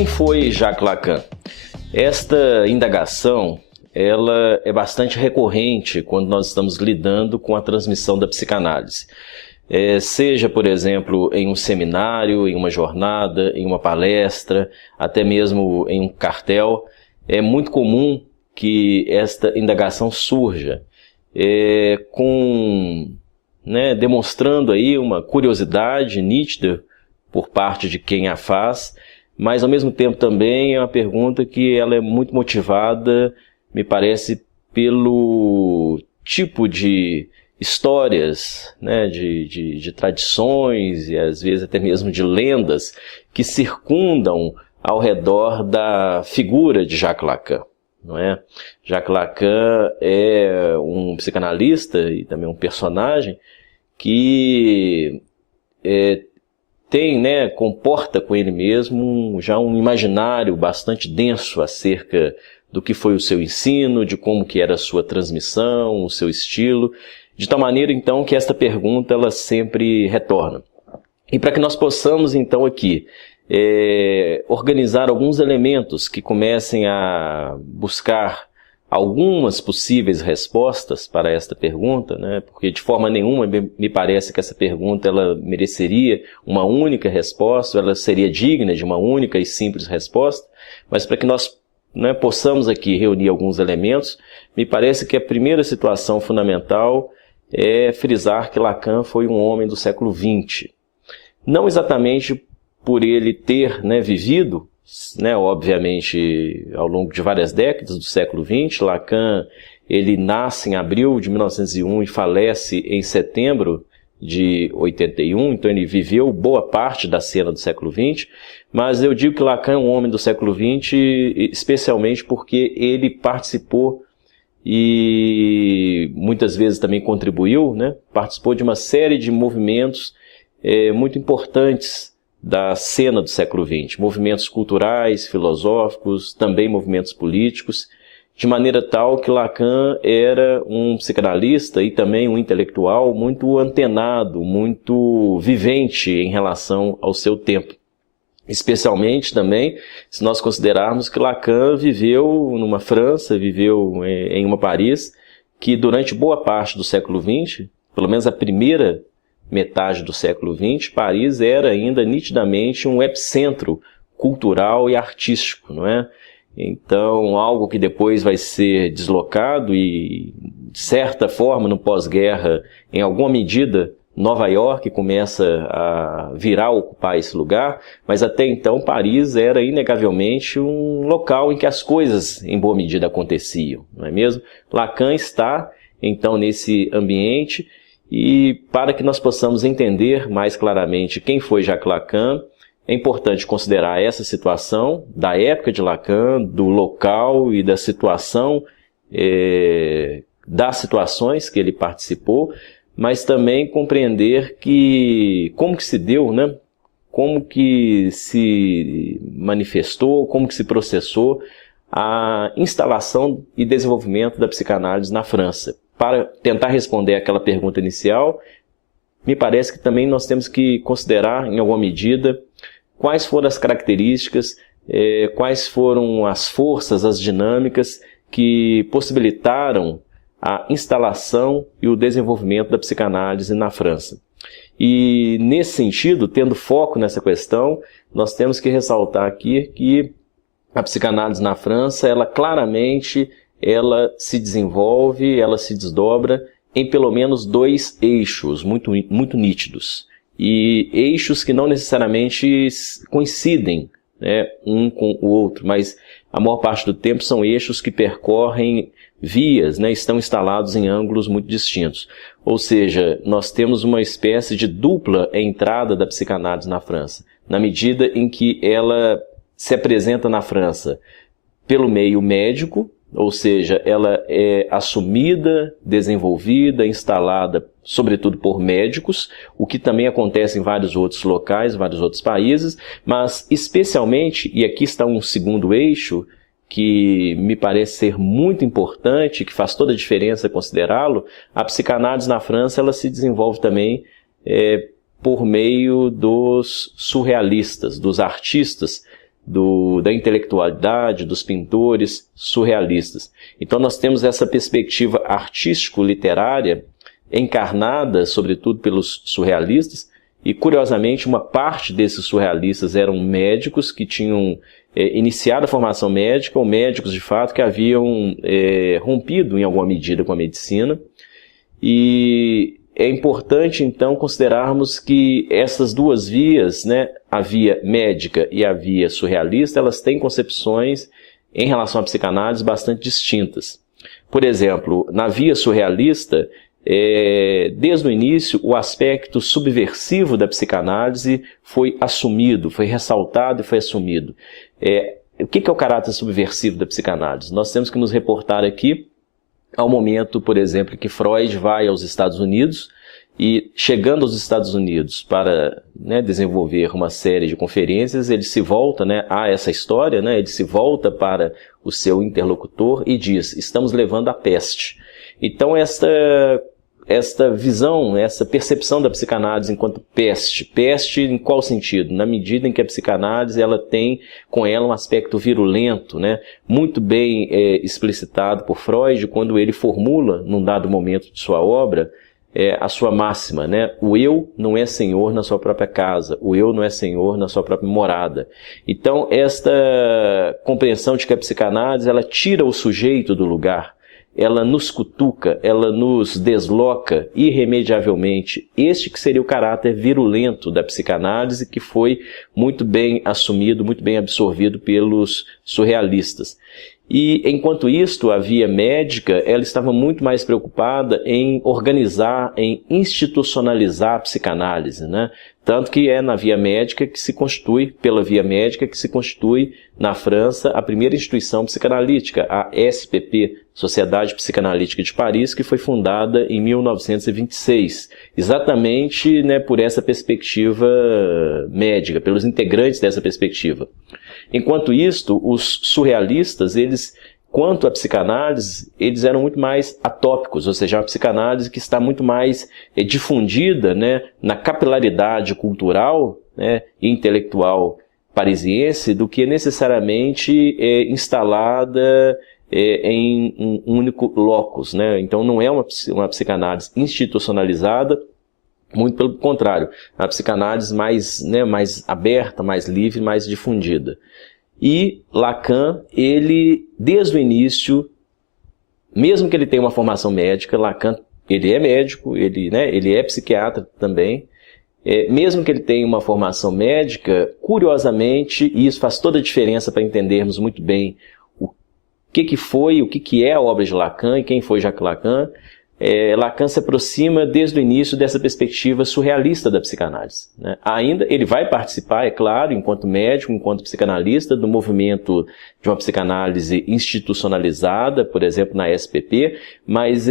Quem foi Jacques Lacan? Esta indagação ela é bastante recorrente quando nós estamos lidando com a transmissão da psicanálise. Seja, por exemplo, em um seminário, em uma jornada, em uma palestra, até mesmo em um cartel, é muito comum que esta indagação surja, demonstrando aí uma curiosidade nítida por parte de quem a faz, mas ao mesmo tempo também é uma pergunta que ela é muito motivada, me parece, pelo tipo de histórias, de tradições e às vezes até mesmo de lendas que circundam ao redor da figura de Jacques Lacan. Não é? Jacques Lacan é um psicanalista e também um personagem que comporta com ele mesmo já um imaginário bastante denso acerca do que foi o seu ensino, de como que era a sua transmissão, o seu estilo, de tal maneira então que esta pergunta ela sempre retorna. E para que nós possamos então aqui organizar alguns elementos que comecem a buscar algumas possíveis respostas para esta pergunta, porque de forma nenhuma me parece que essa pergunta ela mereceria uma única resposta, ela seria digna de uma única e simples resposta, mas para que nós possamos aqui reunir alguns elementos, me parece que a primeira situação fundamental é frisar que Lacan foi um homem do século XX. Não exatamente por ele ter vivido, obviamente, ao longo de várias décadas do século XX. Lacan ele nasce em abril de 1901 e falece em setembro de 81, então ele viveu boa parte da cena do século XX, mas eu digo que Lacan é um homem do século XX especialmente porque ele participou e muitas vezes também contribuiu, participou de uma série de movimentos muito importantes da cena do século XX, movimentos culturais, filosóficos, também movimentos políticos, de maneira tal que Lacan era um psicanalista e também um intelectual muito antenado, muito vivente em relação ao seu tempo. Especialmente também, se nós considerarmos que Lacan viveu numa França, viveu em uma Paris, que durante boa parte do século XX, pelo menos a primeira metade do século XX, Paris era ainda nitidamente um epicentro cultural e artístico, não é? Então, algo que depois vai ser deslocado e, de certa forma, no pós-guerra, em alguma medida, Nova York começa a virar a ocupar esse lugar, mas até então Paris era inegavelmente um local em que as coisas, em boa medida, aconteciam, não é mesmo? Lacan está, então, nesse ambiente, e para que nós possamos entender mais claramente quem foi Jacques Lacan, é importante considerar essa situação da época de Lacan, do local e da situação, das situações que ele participou, mas também compreender como que se deu, como que se manifestou, como que se processou a instalação e desenvolvimento da psicanálise na França. Para tentar responder aquela pergunta inicial, me parece que também nós temos que considerar, em alguma medida, quais foram as características, quais foram as forças, as dinâmicas que possibilitaram a instalação e o desenvolvimento da psicanálise na França. E, nesse sentido, tendo foco nessa questão, nós temos que ressaltar aqui que a psicanálise na França, ela claramente se desenvolve, ela se desdobra em pelo menos dois eixos muito nítidos. E eixos que não necessariamente coincidem um com o outro, mas a maior parte do tempo são eixos que percorrem vias, estão instalados em ângulos muito distintos. Ou seja, nós temos uma espécie de dupla entrada da psicanálise na França, na medida em que ela se apresenta na França pelo meio médico, ou seja, ela é assumida, desenvolvida, instalada, sobretudo por médicos, o que também acontece em vários outros locais, vários outros países, mas especialmente, e aqui está um segundo eixo, que me parece ser muito importante, que faz toda a diferença considerá-lo, a psicanálise na França ela se desenvolve também por meio dos surrealistas, dos artistas da intelectualidade, dos pintores surrealistas. Então nós temos essa perspectiva artístico-literária encarnada, sobretudo, pelos surrealistas, e curiosamente uma parte desses surrealistas eram médicos que tinham iniciado a formação médica, ou médicos de fato que haviam rompido em alguma medida com a medicina. E é importante então considerarmos que essas duas vias, né, a via médica e a via surrealista, elas têm concepções em relação à psicanálise bastante distintas. Por exemplo, na via surrealista, desde o início, o aspecto subversivo da psicanálise foi assumido, foi ressaltado e foi assumido. O que é o caráter subversivo da psicanálise? Nós temos que nos reportar aqui ao momento, por exemplo, que Freud vai aos Estados Unidos e, chegando aos Estados Unidos para desenvolver uma série de conferências, ele se volta a essa história, ele se volta para o seu interlocutor e diz: estamos levando a peste. Então, esta visão, essa percepção da psicanálise enquanto peste em qual sentido? Na medida em que a psicanálise ela tem com ela um aspecto virulento, muito bem explicitado por Freud, quando ele formula, num dado momento de sua obra, a sua máxima, o eu não é senhor na sua própria casa, o eu não é senhor na sua própria morada. Então, esta compreensão de que a psicanálise ela tira o sujeito do lugar, ela nos cutuca, ela nos desloca irremediavelmente. Este que seria o caráter virulento da psicanálise, que foi muito bem assumido, muito bem absorvido pelos surrealistas. E, enquanto isto, a via médica, ela estava muito mais preocupada em organizar, em institucionalizar a psicanálise, Tanto que é na via médica que se constitui, pela via médica que se constitui na França a primeira instituição psicanalítica, a SPP, Sociedade Psicanalítica de Paris, que foi fundada em 1926, exatamente por essa perspectiva médica, pelos integrantes dessa perspectiva. Enquanto isto, os surrealistas, quanto à psicanálise, eles eram muito mais atópicos, ou seja, a psicanálise que está muito mais difundida na capilaridade cultural e intelectual parisiense do que necessariamente instalada em um único locus. Então não é uma psicanálise institucionalizada, muito pelo contrário, a psicanálise mais aberta, mais livre, mais difundida. E Lacan, ele, desde o início, mesmo que ele tenha uma formação médica, Lacan, ele é médico, ele é psiquiatra também, mesmo que ele tenha uma formação médica, curiosamente, e isso faz toda a diferença para entendermos muito bem o que é a obra de Lacan e quem foi Jacques Lacan, Lacan se aproxima desde o início dessa perspectiva surrealista da psicanálise. Ainda ele vai participar, é claro, enquanto médico, enquanto psicanalista, do movimento de uma psicanálise institucionalizada, por exemplo, na SPP, mas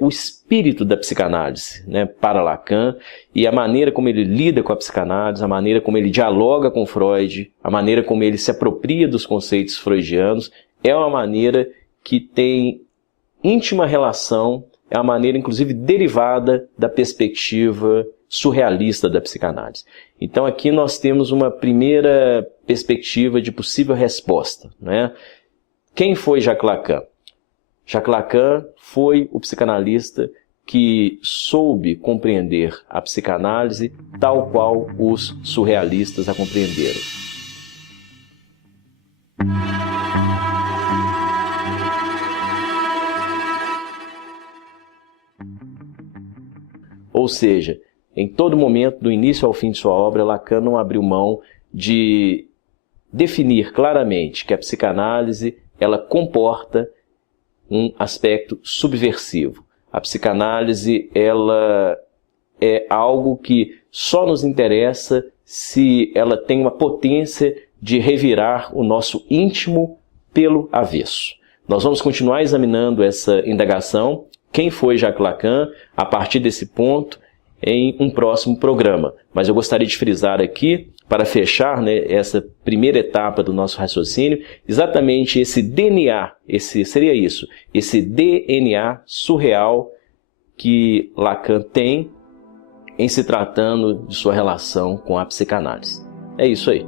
o espírito da psicanálise para Lacan e a maneira como ele lida com a psicanálise, a maneira como ele dialoga com Freud, a maneira como ele se apropria dos conceitos freudianos, é uma maneira que tem íntima relação, é uma maneira, inclusive, derivada da perspectiva surrealista da psicanálise. Então, aqui nós temos uma primeira perspectiva de possível resposta. Quem foi Jacques Lacan? Jacques Lacan foi o psicanalista que soube compreender a psicanálise tal qual os surrealistas a compreenderam. Ou seja, em todo momento, do início ao fim de sua obra, Lacan não abriu mão de definir claramente que a psicanálise ela comporta um aspecto subversivo. A psicanálise ela é algo que só nos interessa se ela tem uma potência de revirar o nosso íntimo pelo avesso. Nós vamos continuar examinando essa indagação, quem foi Jacques Lacan, a partir desse ponto, em um próximo programa. Mas eu gostaria de frisar aqui, para fechar essa primeira etapa do nosso raciocínio, exatamente esse DNA, esse DNA surreal que Lacan tem em se tratando de sua relação com a psicanálise. É isso aí.